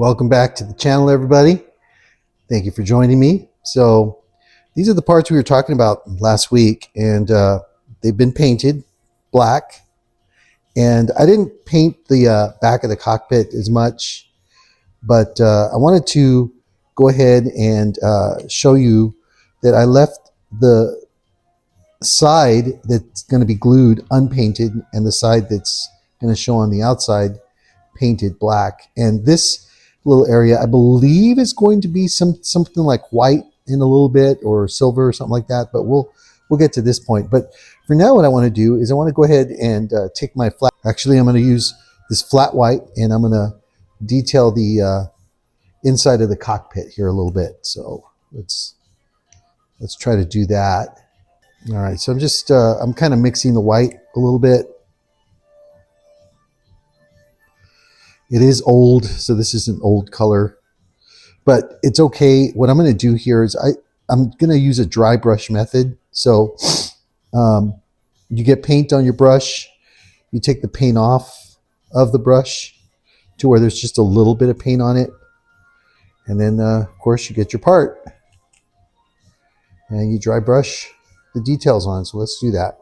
Welcome back to the channel, everybody. Thank you for joining me. So these are the parts we were talking about last week, and they've been painted black. And I didn't paint the back of the cockpit as much, but I wanted to go ahead and show you that I left the side that's going to be glued unpainted and the side that's going to show on the outside painted black. And this little area, I believe, is going to be something like white in a little bit, or silver or something like that, but we'll get to this point. But for now, what I want to do is I want to go ahead and take my flat. Actually, I'm going to use this flat white, and I'm going to detail the inside of the cockpit here a little bit. So let's try to do that. All right, so I'm kind of mixing the white a little bit. It is old, so this is an old color, but it's okay. What I'm going to do here is I'm going to use a dry brush method. So you get paint on your brush, you take the paint off of the brush to where there's just a little bit of paint on it, and then of course you get your part and you dry brush the details on. So let's do that.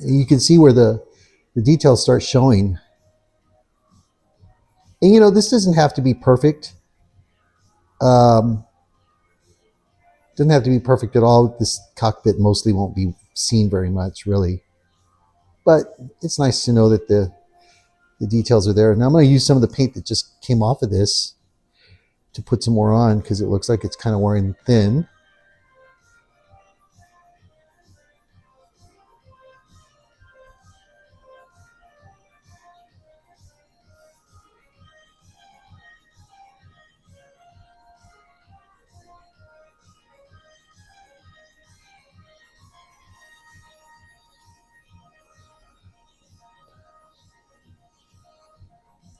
You can see where the details start showing. And you know, this doesn't have to be perfect. Doesn't have to be perfect at all. This cockpit mostly won't be seen very much, really. But it's nice to know that the details are there. Now I'm going to use some of the paint that just came off of this to put some more on, because it looks like it's kind of wearing thin.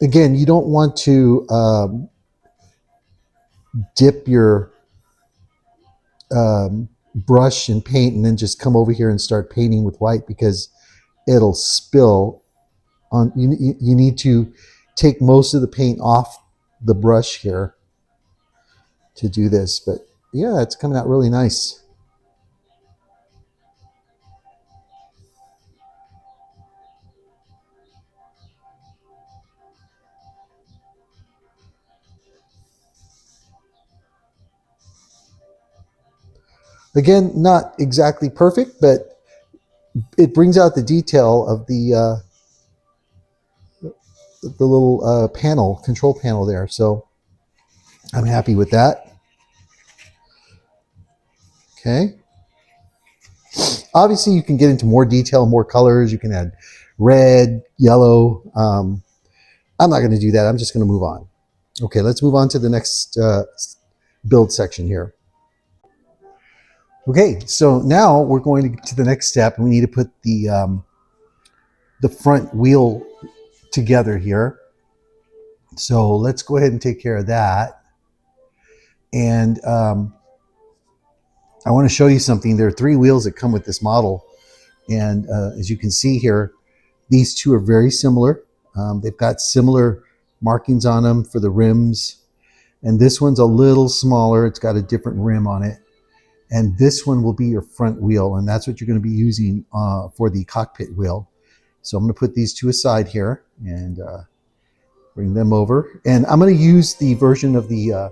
Again, you don't want to dip your brush in paint and then just come over here and start painting with white, because it'll spill on. You need to take most of the paint off the brush here to do this. But yeah, it's coming out really nice. Again, not exactly perfect, but it brings out the detail of the little control panel there. So I'm happy with that. Okay. Obviously, you can get into more detail, more colors. You can add red, yellow. I'm not going to do that. I'm just going to move on. Okay, let's move on to the next build section here. Okay, so now we're going to the next step. We need to put the front wheel together here. So let's go ahead and take care of that. And I want to show you something. There are 3 wheels that come with this model. And as you can see here, these two are very similar. They've got similar markings on them for the rims. And this one's a little smaller. It's got a different rim on it. And this one will be your front wheel, and that's what you're going to be using for the cockpit wheel. So I'm going to put these two aside here and bring them over. And I'm going to use the version of the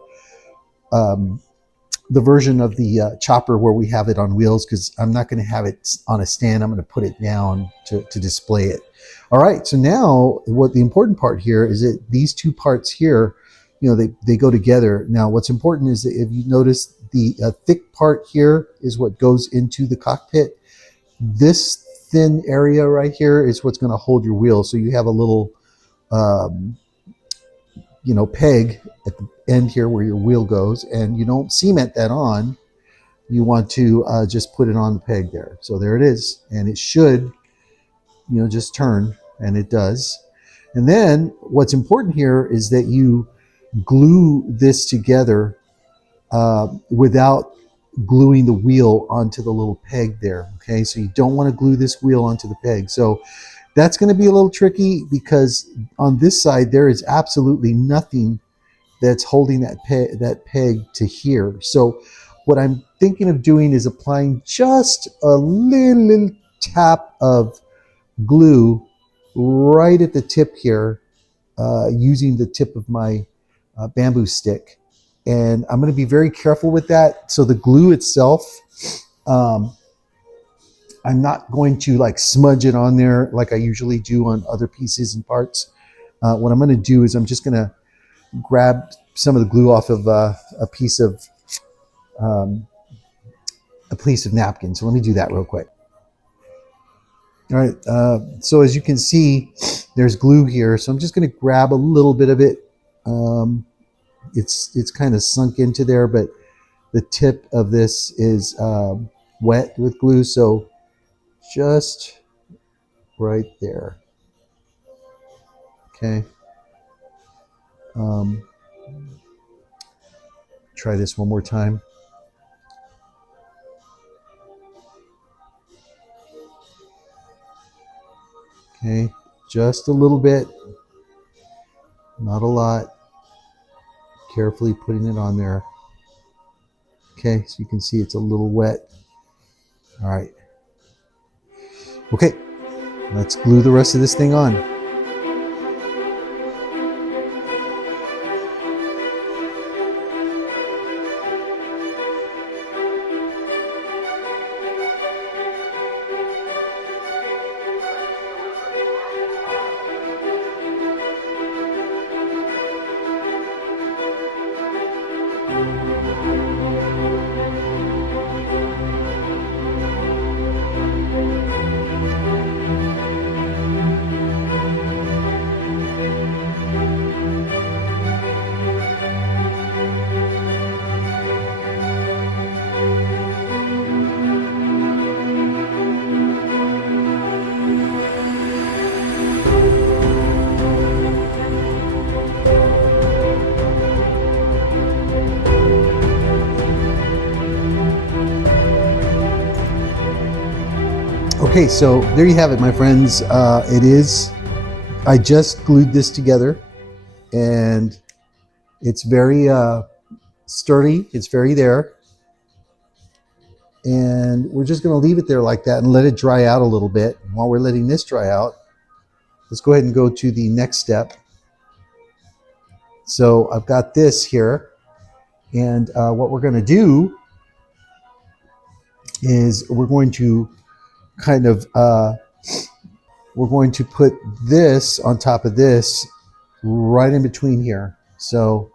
chopper where we have it on wheels, because I'm not going to have it on a stand. I'm going to put it down to display it. All right. So now, what the important part here is that these two parts here, you know, they go together. Now, what's important is that if you notice, the thick part here is what goes into the cockpit. This thin area right here is what's going to hold your wheel. So you have a little, peg at the end here where your wheel goes, and you don't cement that on. You want to just put it on the peg there. So there it is, and it should, just turn, and it does. And then what's important here is that you glue this together without gluing the wheel onto the little peg there. Okay, so you don't want to glue this wheel onto the peg. So that's going to be a little tricky because on this side there is absolutely nothing that's holding that peg to here. So what I'm thinking of doing is applying just a little tap of glue right at the tip here, using the tip of my bamboo stick. And I'm going to be very careful with that. So the glue itself, I'm not going to like smudge it on there like I usually do on other pieces and parts. What I'm going to do is I'm just going to grab some of the glue off of a piece of napkin. So let me do that real quick. All right. So as you can see, there's glue here. So I'm just going to grab a little bit of it. It's kind of sunk into there, but the tip of this is wet with glue. So just right there. Okay. Try this one more time. Okay, just a little bit, not a lot. Carefully putting it on there. Okay, so you can see it's a little wet. All right. Okay, let's glue the rest of this thing on. Okay, so there you have it, my friends. I just glued this together, and it's very sturdy. It's very there. And we're just going to leave it there like that and let it dry out a little bit. While we're letting this dry out, let's go ahead and go to the next step. So I've got this here, and what we're going to do is we're going to kind of we're going to put this on top of this right in between here. So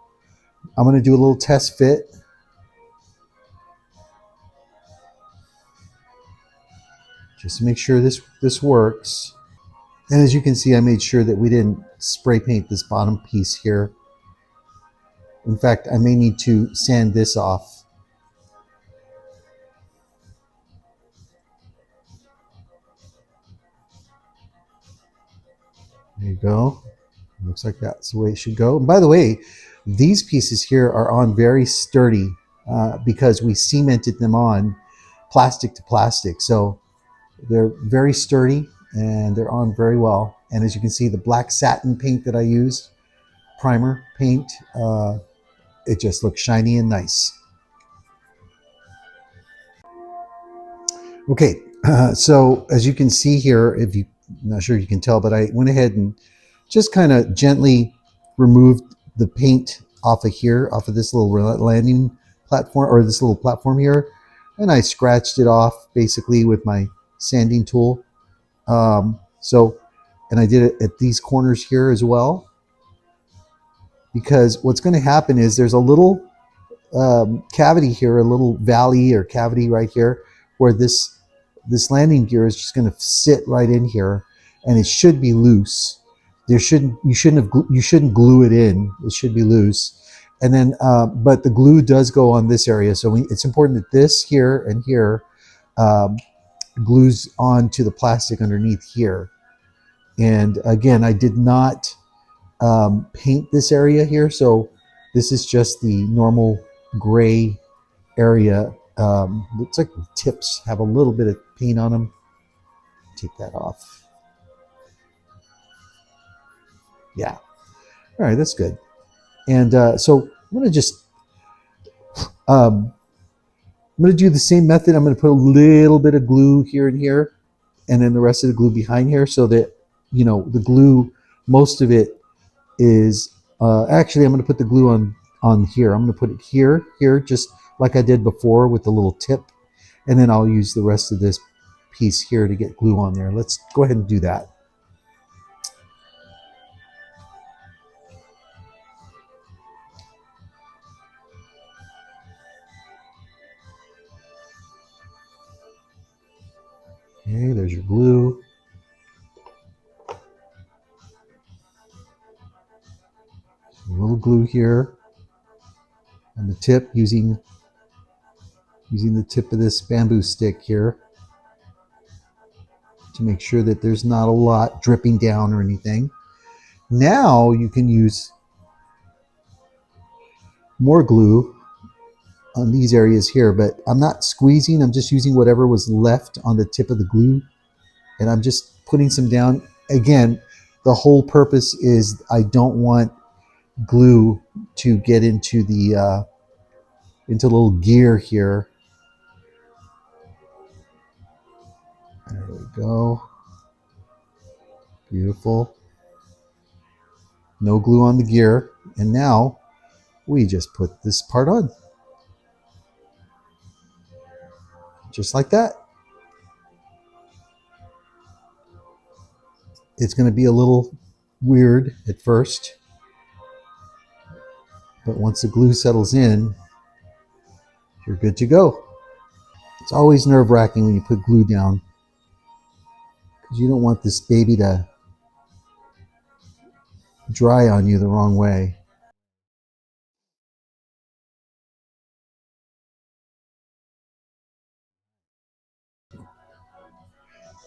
I'm going to do a little test fit. Just to make sure this works. And as you can see, I made sure that we didn't spray paint this bottom piece here. In fact, I may need to sand this off. There you go. Looks like that's the way it should go. And by the way, these pieces here are on very sturdy because we cemented them on plastic to plastic. So they're very sturdy and they're on very well. And as you can see, the black satin paint that I used, primer paint, it just looks shiny and nice. Okay, so as you can see here, I'm not sure if you can tell, but I went ahead and just kind of gently removed the paint off of here, off of this little landing platform, or this little platform here, and I scratched it off basically with my sanding tool. And I did it at these corners here as well, because what's going to happen is there's a little cavity here, a little valley or cavity right here, where this landing gear is just going to sit right in here, and it should be loose. You shouldn't glue it in. It should be loose. And then, but the glue does go on this area, so it's important that this here and here glues onto the plastic underneath here. And again, I did not paint this area here, so This is just the normal gray area. Looks like the tips have a little bit of paint on them. Take that off. Yeah. All right, that's good. And so I'm going to just, I'm going to do the same method. I'm going to put a little bit of glue here and here, and then the rest of the glue behind here, so that, you know, the glue, most of it is, actually I'm going to put the glue on here. I'm going to put it here, just like I did before with the little tip. And then I'll use the rest of this piece here to get glue on there. Let's go ahead and do that. Okay, there's your glue. A little glue here on the tip, using the tip of this bamboo stick here to make sure that there's not a lot dripping down or anything. Now you can use more glue on these areas here, but I'm not squeezing. I'm just using whatever was left on the tip of the glue, and I'm just putting some down. Again, the whole purpose is I don't want glue to get into the little gear here. There we go. Beautiful. No glue on the gear. And now we just put this part on. Just like that. It's going to be a little weird at first, but once the glue settles in, you're good to go. It's always nerve-wracking when you put glue down, because you don't want this baby to dry on you the wrong way.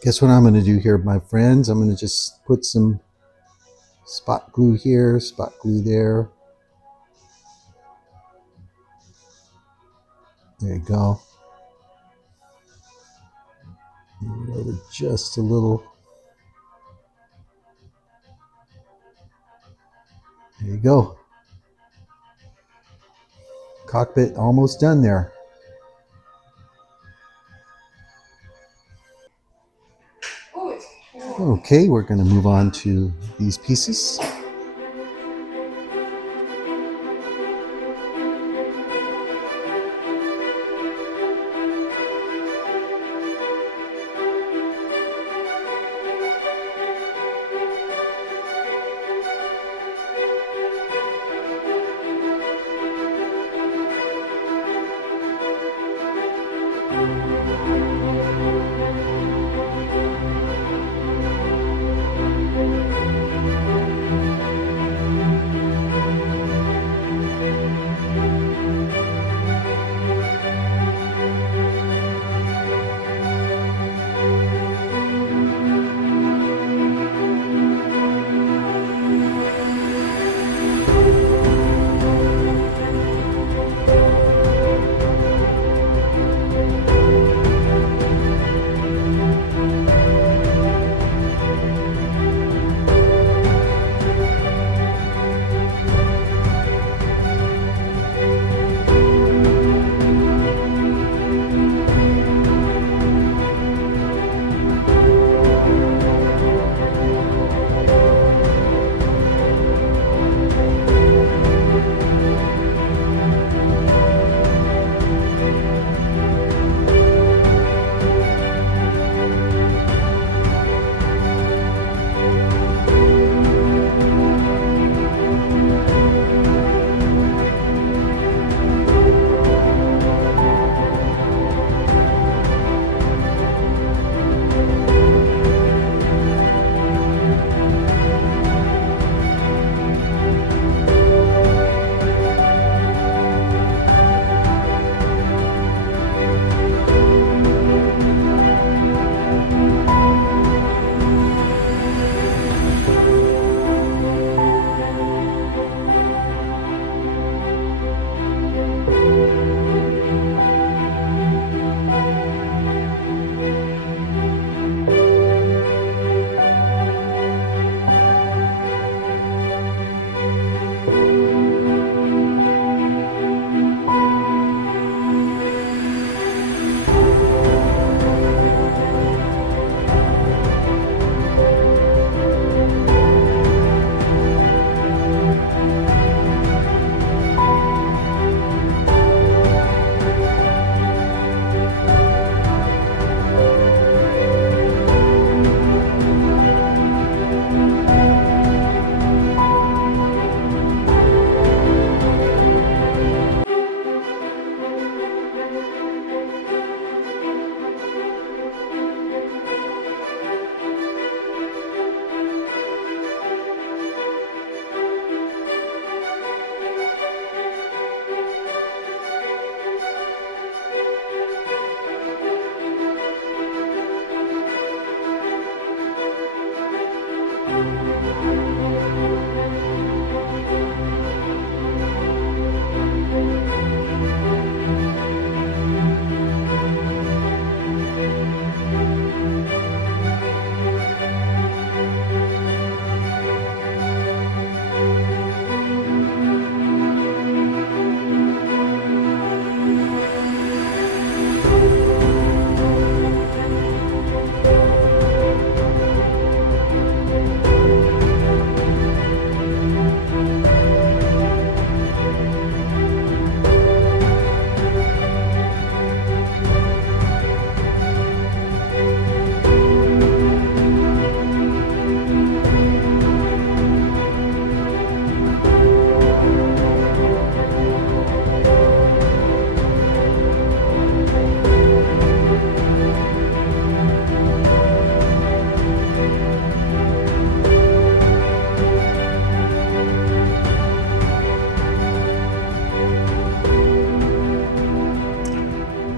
Guess what I'm going to do here, my friends? I'm going to just put some spot glue here, spot glue there. There you go. Move it over just a little. There you go. Cockpit almost done there. Okay, we're going to move on to these pieces.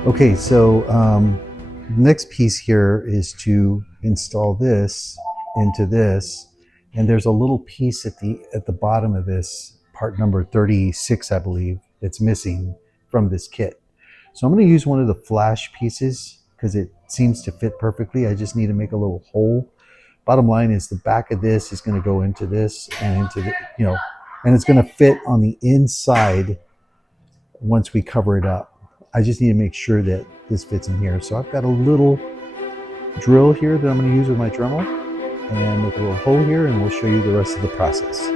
Okay, so the next piece here is to install this into this, and there's a little piece at the bottom of this, part number 36, I believe, that's missing from this kit. So I'm going to use one of the flash pieces because it seems to fit perfectly. I just need to make a little hole. Bottom line is the back of this is going to go into this and into the, and it's going to fit on the inside once we cover it up. I just need to make sure that this fits in here. So I've got a little drill here that I'm going to use with my Dremel and make a little hole here, and we'll show you the rest of the process.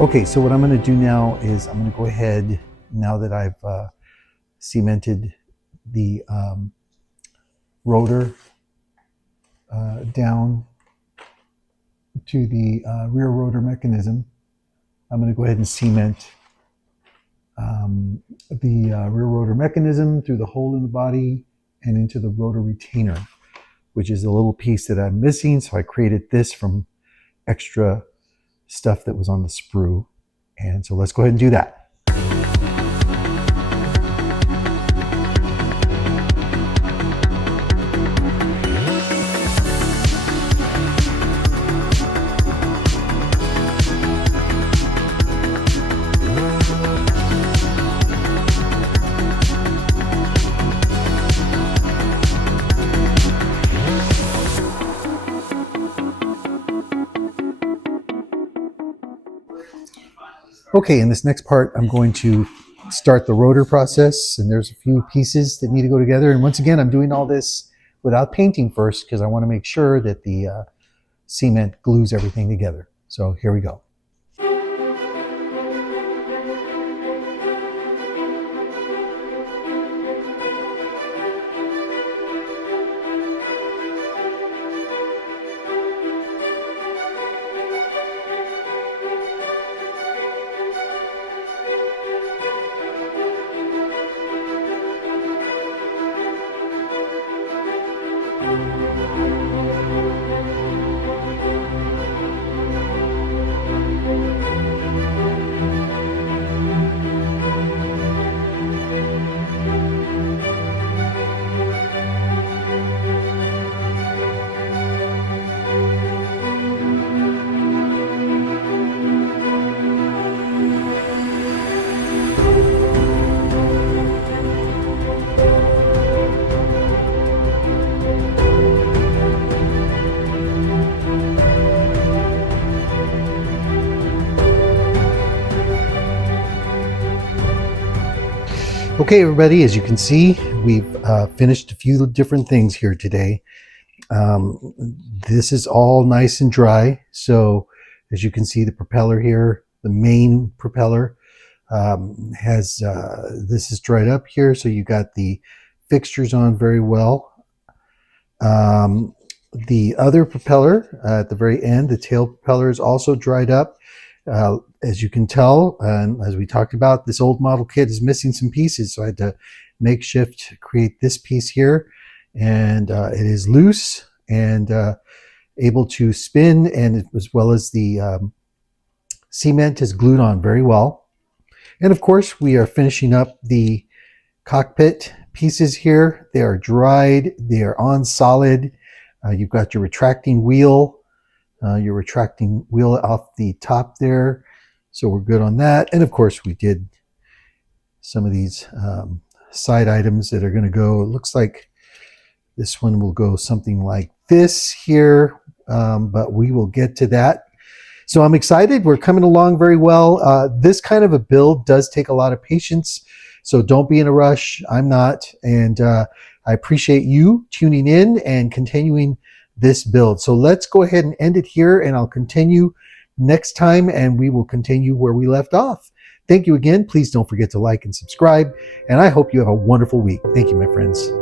Okay, so what I'm going to do now is I'm going to go ahead, now that I've cemented the rotor down to the rear rotor mechanism, I'm going to go ahead and cement the rear rotor mechanism through the hole in the body and into the rotor retainer, which is a little piece that I'm missing. So I created this from extra stuff that was on the sprue. And so let's go ahead and do that. Okay, in this next part, I'm going to start the rotor process, and there's a few pieces that need to go together. And once again, I'm doing all this without painting first because I want to make sure that the cement glues everything together. So here we go. Okay, everybody, as you can see, we've finished a few different things here today. This is all nice and dry. So as you can see, the propeller here, the main propeller, this is dried up here. So you got the fixtures on very well. The other propeller at the very end, the tail propeller, is also dried up. As you can tell, and as we talked about, this old model kit is missing some pieces, so I had to makeshift create this piece here, and it is loose and able to spin, and as well as the cement is glued on very well. And of course, we are finishing up the cockpit pieces here. They are dried, they are on solid. You've got your retracting wheel off the top there. So we're good on that. And of course, we did some of these side items that are going to go. It looks like this one will go something like this here, but we will get to that. So I'm excited. We're coming along very well. This kind of a build does take a lot of patience. So don't be in a rush. I'm not. And I appreciate you tuning in and continuing this build. So let's go ahead and end it here, and I'll continue next time, and we will continue where we left off. Thank you again. Please don't forget to like and subscribe, and I hope you have a wonderful week. Thank you, my friends.